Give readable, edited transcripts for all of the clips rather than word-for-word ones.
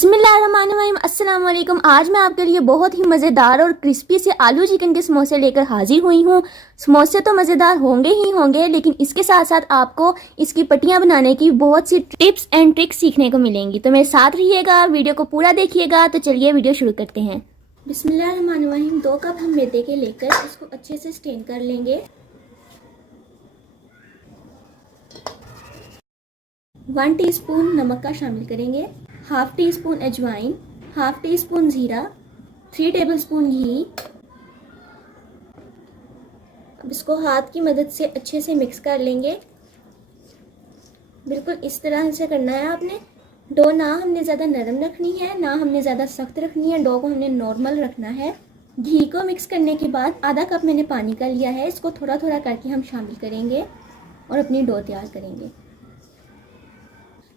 बिस्मिल्लाहिर्रहमानिर्रहीम, अस्सलाम वालेकुम। आज मैं आपके लिए बहुत ही मज़ेदार और क्रिस्पी से आलू चिकन के समोसे लेकर हाजिर हुई हूँ। समोसे तो मज़ेदार होंगे ही होंगे, लेकिन इसके साथ साथ आपको इसकी पट्टियाँ बनाने की बहुत सी टिप्स एंड ट्रिक्स सीखने को मिलेंगी। तो मेरे साथ रहिएगा, वीडियो को पूरा देखिएगा। तो चलिए वीडियो शुरू करते हैं। बिस्मिल्लाहिर्रहमानिर्रहीम। 2 कप हम मैदे के लेकर इसको अच्छे से स्टेन कर लेंगे। 1 टीस्पून नमक का शामिल करेंगे, हाफ टी स्पून अजवाइन, हाफ टी स्पून ज़ीरा, 3 टेबलस्पून घी। अब इसको हाथ की मदद से अच्छे से मिक्स कर लेंगे। बिल्कुल इस तरह से करना है आपने। डो ना हमने ज़्यादा नरम रखनी है, ना हमने ज़्यादा सख्त रखनी है। डो को हमने नॉर्मल रखना है। घी को मिक्स करने के बाद आधा कप मैंने पानी का लिया है। इसको थोड़ा थोड़ा करके हम शामिल करेंगे और अपनी डो तैयार करेंगे।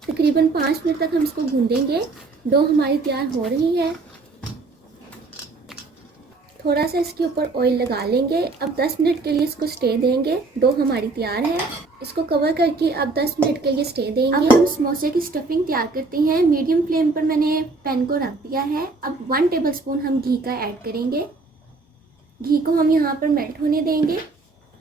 तकरीबन 5 मिनट तक हम इसको गूंदेंगे। डो हमारी तैयार हो रही है। थोड़ा सा इसके ऊपर ऑयल लगा लेंगे। अब 10 मिनट के लिए इसको स्टे देंगे। डो हमारी तैयार है। इसको कवर करके अब 10 मिनट के लिए स्टे देंगे। अब हम समोसे की स्टफिंग तैयार करते हैं। मीडियम फ्लेम पर मैंने पैन को रख दिया है। अब 1 टेबलस्पून हम घी का ऐड करेंगे। घी को हम यहाँ पर मेल्ट होने देंगे।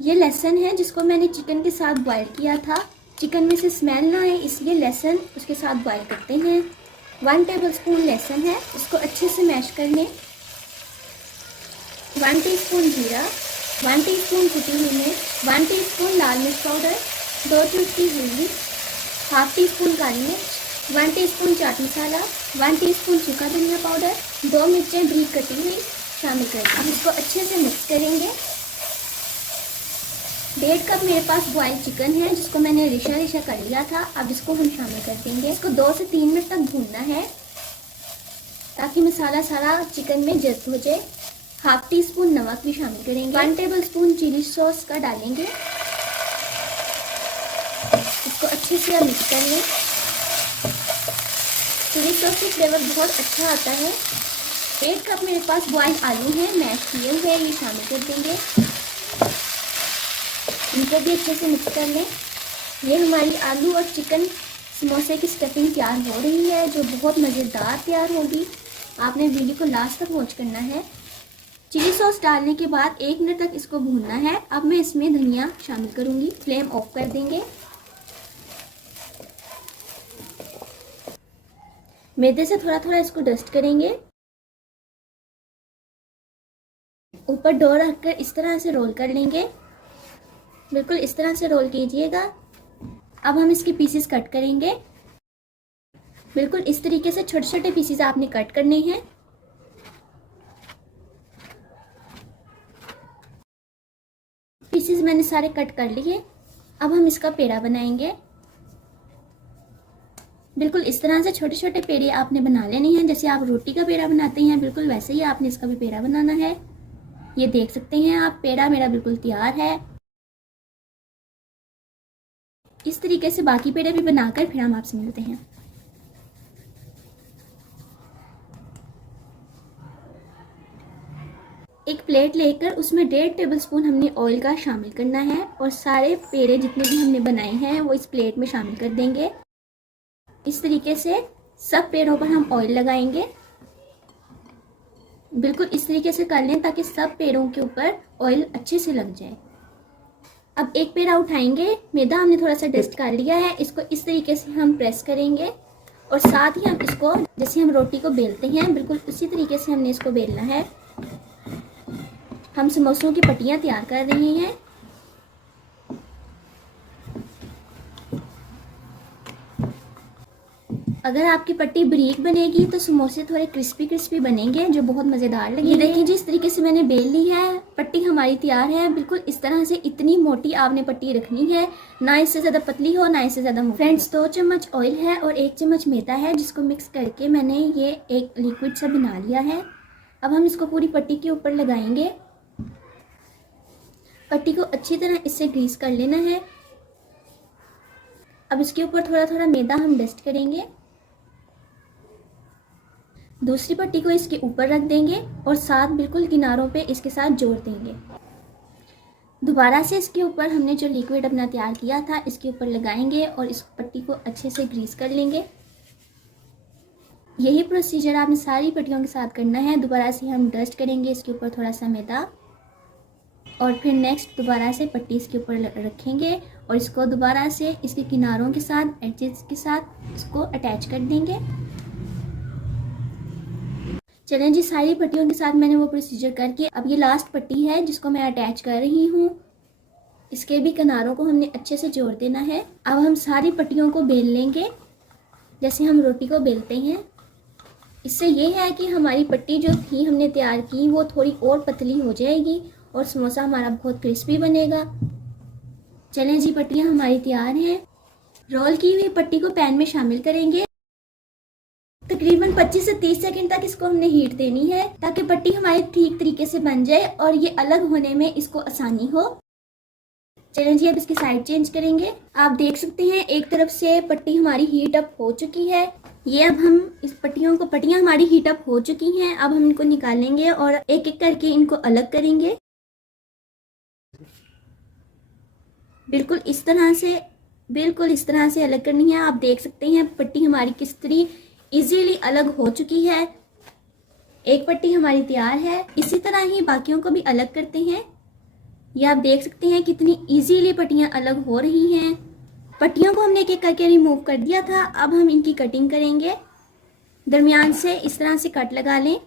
ये लहसुन है जिसको मैंने चिकन के साथ बॉयल किया था। चिकन में से स्मेल ना आए इसलिए लहसुन उसके साथ बॉयल करते हैं। 1 टेबलस्पून लहसुन है, इसको अच्छे से मैश कर लें। 1 टीस्पून जीरा, 1 टीस्पून कुटी हुई मिर्च, 1 टीस्पून लाल मिर्च पाउडर, 2 चुटकी हल्दी, हाफ टी स्पून काली मिर्च, 1 टीस्पून चाट मसाला, 1 टीस्पून सूखा धनिया पाउडर, 2 मिर्चें बारीक कटी हुई शामिल करें। अब इसको अच्छे से मिक्स करेंगे। 1.5 कप मेरे पास बॉयल चिकन है जिसको मैंने रिशा कर लिया था। अब इसको हम शामिल कर देंगे। इसको 2 से 3 मिनट तक भूनना है ताकि मसाला सारा चिकन में जज़्ब हो जाए। हाफ टी स्पून नमक भी शामिल करेंगे। 1 टेबलस्पून चिली सॉस का डालेंगे। इसको अच्छे से मिक्स कर लें। चिली सॉस की फ्लेवर बहुत अच्छा आता है। 1 कप मेरे पास बॉयल आलू हैं, मैश किए हुए, ये शामिल कर देंगे। इनको भी अच्छे से मिक्स कर लें। ये हमारी आलू और चिकन समोसे की स्टफिंग तैयार हो रही है जो बहुत मज़ेदार तैयार होगी। आपने वीडियो को लास्ट तक वॉच करना है। चिली सॉस डालने के बाद 1 मिनट तक इसको भूनना है। अब मैं इसमें धनिया शामिल करूँगी। फ्लेम ऑफ कर देंगे। मैदे से थोड़ा थोड़ा इसको डस्ट करेंगे। ऊपर डो रखकर इस तरह से रोल कर लेंगे। बिल्कुल इस तरह से रोल कीजिएगा। अब हम इसके पीसेस कट करेंगे। बिल्कुल इस तरीके से छोटे छोटे पीसेस आपने कट करने हैं। पीसेस मैंने सारे कट कर लिए। अब हम इसका पेड़ा बनाएंगे। बिल्कुल इस तरह से छोटे छोटे पेड़े आपने बना लेने हैं। जैसे आप रोटी का पेड़ा बनाते हैं बिल्कुल वैसे ही आपने इसका भी पेड़ा बनाना है। ये देख सकते हैं आप, पेड़ा मेरा बिल्कुल तैयार है। इस तरीके से बाकी पेड़े भी बनाकर फिर हम आपसे मिलते हैं। एक प्लेट लेकर उसमें 1.5 टेबलस्पून हमने ऑयल का शामिल करना है और सारे पेड़े जितने भी हमने बनाए हैं वो इस प्लेट में शामिल कर देंगे। इस तरीके से सब पेड़ों पर हम ऑयल लगाएंगे। बिल्कुल इस तरीके से कर लें ताकि सब पेड़ों के ऊपर ऑयल अच्छे से लग जाए। अब एक पेड़ा उठाएंगे। मैदा हमने थोड़ा सा डस्ट कर लिया है। इसको इस तरीके से हम प्रेस करेंगे और साथ ही हम इसको जैसे हम रोटी को बेलते हैं बिल्कुल उसी तरीके से हमने इसको बेलना है। हम समोसों की पट्टियाँ तैयार कर रहे हैं। अगर आपकी पट्टी बारीक बनेगी तो समोसे थोड़े क्रिस्पी क्रिस्पी बनेंगे जो बहुत मज़ेदार लगेंगे। देखिए जी, इस तरीके से मैंने बेल ली है। पट्टी हमारी तैयार है। बिल्कुल इस तरह से इतनी मोटी आपने पट्टी रखनी है, ना इससे ज़्यादा पतली हो ना इससे ज़्यादा मोटी। फ्रेंड्स, 2 चम्मच ऑयल है और 1 चम्मच मैदा है जिसको मिक्स करके मैंने ये एक लिक्विड सा बना लिया है। अब हम इसको पूरी पट्टी के ऊपर लगाएंगे। पट्टी को अच्छी तरह इससे ग्रीस कर लेना है। अब इसके ऊपर थोड़ा थोड़ा मैदा हम डस्ट करेंगे। दूसरी पट्टी को इसके ऊपर रख देंगे और साथ बिल्कुल किनारों पे इसके साथ जोड़ देंगे। दोबारा से इसके ऊपर हमने जो लिक्विड अपना तैयार किया था इसके ऊपर लगाएंगे और इस पट्टी को अच्छे से ग्रीस कर लेंगे। यही प्रोसीजर आपने सारी पट्टियों के साथ करना है। दोबारा से हम डस्ट करेंगे इसके ऊपर थोड़ा सा मैदा और फिर नेक्स्ट दोबारा से पट्टी इसके ऊपर रखेंगे और इसको दोबारा से इसके किनारों के साथ एजेस के साथ इसको अटैच कर देंगे। चलें जी, सारी पट्टियों के साथ मैंने वो प्रोसीजर करके अब ये लास्ट पट्टी है जिसको मैं अटैच कर रही हूँ। इसके भी किनारों को हमने अच्छे से जोड़ देना है। अब हम सारी पट्टियों को बेल लेंगे जैसे हम रोटी को बेलते हैं। इससे ये है कि हमारी पट्टी जो थी हमने तैयार की वो थोड़ी और पतली हो जाएगी और समोसा हमारा बहुत क्रिस्पी बनेगा। चलें जी, पट्टियाँ हमारी तैयार हैं। रोल की हुई पट्टी को पैन में शामिल करेंगे। तकरीबन 25 से 30 सेकंड तक इसको हमने हीट देनी है ताकि पट्टी हमारी ठीक तरीके से बन जाए और ये अलग होने में इसको आसानी हो। चलें जी, अब इसकी साइड चेंज करेंगे। आप देख सकते हैं एक तरफ से पट्टी हमारी हीट अप हो चुकी है। ये अब हम इस पट्टियाँ हमारी हीट अप हो चुकी हैं। अब हम इनको निकालेंगे और एक एक करके इनको अलग करेंगे। बिल्कुल इस तरह से अलग करनी है। आप देख सकते हैं पट्टी हमारी किस तरह इजीली अलग हो चुकी है। एक पट्टी हमारी तैयार है। इसी तरह ही बाकियों को भी अलग करते हैं। ये आप देख सकते हैं कितनी इजीली पट्टियाँ अलग हो रही हैं। पट्टियों को हमने एक एक करके रिमूव कर दिया था। अब हम इनकी कटिंग करेंगे। दरमियान से इस तरह से कट लगा लें।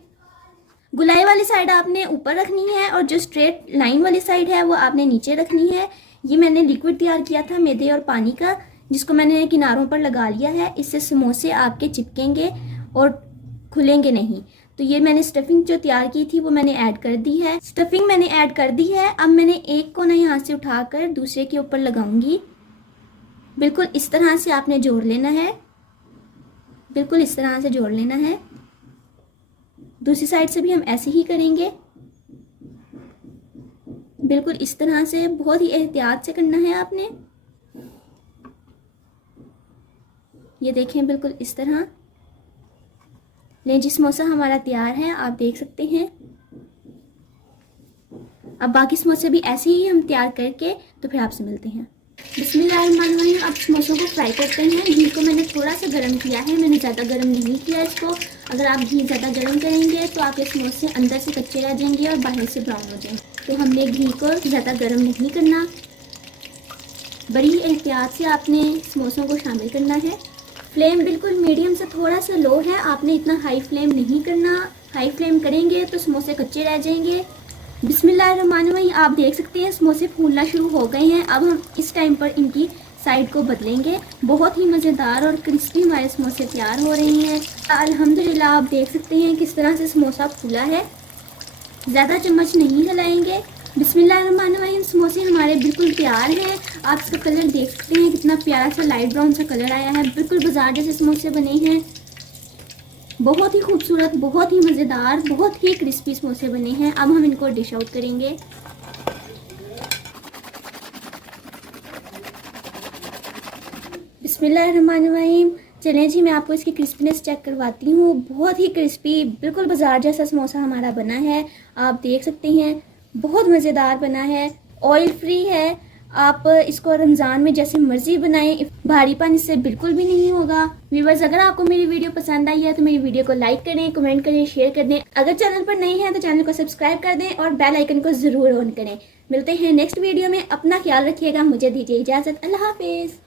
गुलाई वाली साइड आपने ऊपर रखनी है और जो स्ट्रेट लाइन वाली साइड है वो आपने नीचे रखनी है। ये मैंने लिक्विड तैयार किया था मैदे और पानी का, जिसको मैंने किनारों पर लगा लिया है। इससे समोसे आपके चिपकेंगे और खुलेंगे नहीं। तो ये मैंने स्टफिंग जो तैयार की थी वो मैंने ऐड कर दी है। अब मैंने एक कोना यहाँ से उठाकर दूसरे के ऊपर लगाऊंगी। बिल्कुल इस तरह से आपने जोड़ लेना है। दूसरी साइड से भी हम ऐसे ही करेंगे। बिल्कुल इस तरह से बहुत ही एहतियात से करना है आपने। ये देखें बिल्कुल इस तरह। लें जी, समोसा हमारा तैयार है, आप देख सकते हैं। अब बाकी समोसे भी ऐसे ही हम तैयार करके तो फिर आपसे मिलते हैं। बिस्मिल्लाहिर्रहमानिर्रहीम। अब समोसों को फ्राई करते हैं। घी को मैंने थोड़ा सा गर्म किया है, मैंने ज़्यादा गर्म नहीं किया इसको। अगर आप घी ज़्यादा गर्म करेंगे तो आपके समोसे अंदर से कच्चे रह जाएंगे और बाहर से ब्राउन हो जाएंगे। तो हमने घी को ज़्यादा गर्म नहीं करना। बड़ी एहतियात से आपने समोसों को शामिल करना है। फ्लेम बिल्कुल मीडियम से थोड़ा सा लो है, आपने इतना हाई फ्लेम नहीं करना। हाई फ्लेम करेंगे तो समोसे कच्चे रह जाएंगे। बिस्मिल्लाहिर्रहमानिर्रहीम। आप देख सकते हैं समोसे फूलना शुरू हो गए हैं। अब हम इस टाइम पर इनकी साइड को बदलेंगे। बहुत ही मज़ेदार और क्रिस्पी हमारे समोसे तैयार हो रहे हैं अल्हम्दुलिल्लाह। आप देख सकते हैं किस तरह से समोसा फूला है। ज़्यादा चम्मच नहीं हिलाएंगे। बिस्मिल्लाहिर्रहमानिर्रहीम। समोसे हमारे बिल्कुल तैयार हैं। आप इसका कलर देख सकते हैं कितना प्यारा सा लाइट ब्राउन सा कलर आया है। बिल्कुल बाजार जैसे समोसे बने हैं। बहुत ही खूबसूरत, बहुत ही मज़ेदार, बहुत ही क्रिस्पी समोसे बने हैं। अब हम इनको डिश आउट करेंगे। बिस्मिल्लाहिर्रहमानिर्रहीम। चलें जी, मैं आपको इसकी क्रिस्पीनेस चेक करवाती हूँ। बहुत ही क्रिस्पी, बिल्कुल बाजार जैसा समोसा हमारा बना है। आप देख सकते हैं बहुत मज़ेदार बना है, ऑयल फ्री है। आप इसको रमज़ान में जैसे मर्ज़ी बनाएं, भारीपन इससे बिल्कुल भी नहीं होगा। व्यूअर्स, अगर आपको मेरी वीडियो पसंद आई है तो मेरी वीडियो को लाइक करें, कमेंट करें, शेयर कर दें। अगर चैनल पर नए हैं तो चैनल को सब्सक्राइब कर दें और बेल आइकन को ज़रूर ऑन करें। मिलते हैं नेक्स्ट वीडियो में। अपना ख्याल रखिएगा। मुझे दीजिए इजाज़त। अल्लाह हाफिज़।